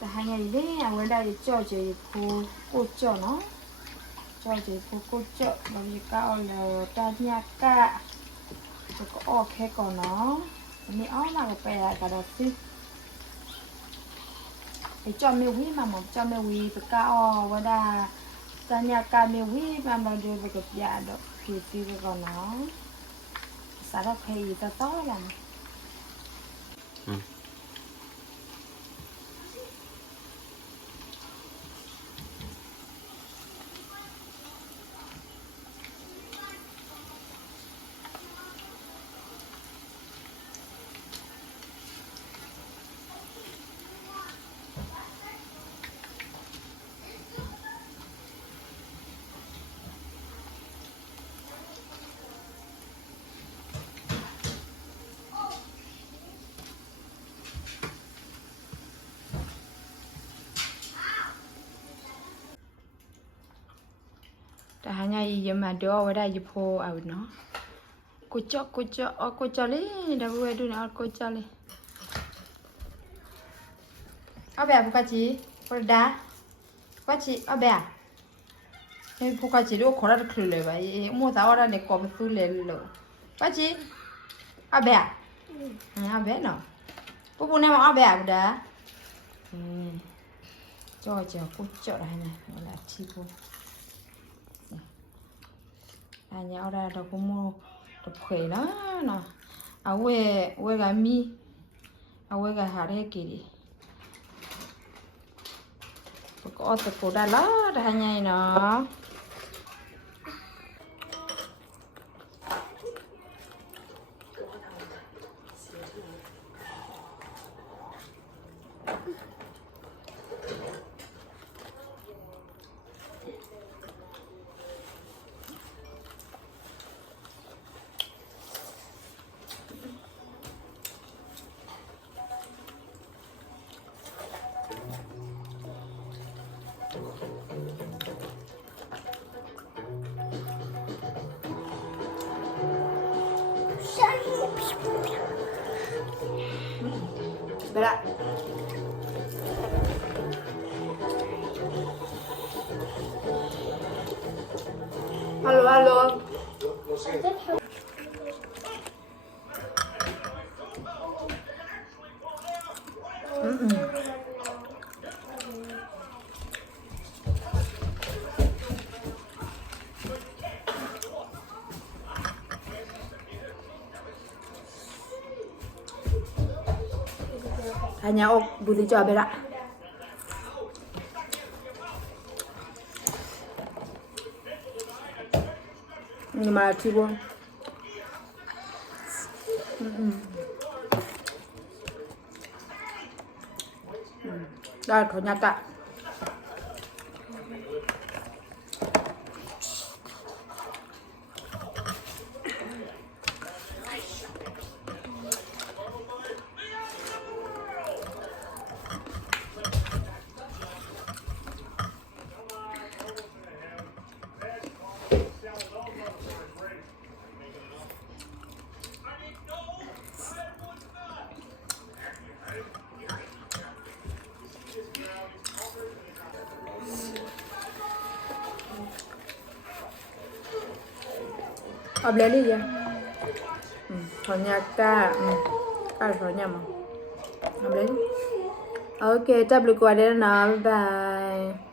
แต่ให้ไงดิเอาไว้ได้จ่อเจีพูกูจ่อเนาะจ่อเจีพูกูจ่อเราจะก้าวเลยตาเนี่ยก้าจะก็ออกแค่ก่อนเนาะอันนี้อ้อมาไปกระดาษซิไอจ่อเมวีมาหมดจ่อเมวีไปก้าวว่าได้ตาเนี่ยก้าเมวีมาเราเดินไปกับยาดอกคือซิไปก่อนเนาะสารเพย์จะต้อหลังแต่หาไงยังมาดูว่าได้ยุโพเอาเนาะกูเจาะกูเจาะเลยเดี๋ยวกูไปดูนะกูเจาะเลยเอาแบบพวกจีพวกดาพวกจีเอาแบบนี่พวกจีดูขอรับคลุเลยไปมั่วสาวเนี่ยกอบสู้เลยเลยพวกจีเอาแบบเอาแบบเนาะพวกพวกนี้มาเอาแบบดาเจาะกูเจาะอะไรนะอะไรชีพอันนี้เอาได้เราก็มั่วตัวเผยนะเนาะเอาไว้กับมีเอาไว้กับหาได้กี่ดิก็เอาตะโกได้แล้วได้ไงเนาะไปละฮัลโหลhanya ok budi cho bela nhưng mà chi buông đây có nhà tạเอาเลยดิจ้ะถอนยาก้าถอนยามาเอาเลยโอเคจับลูกกว่าได้แล้วนะบ๊ายบาย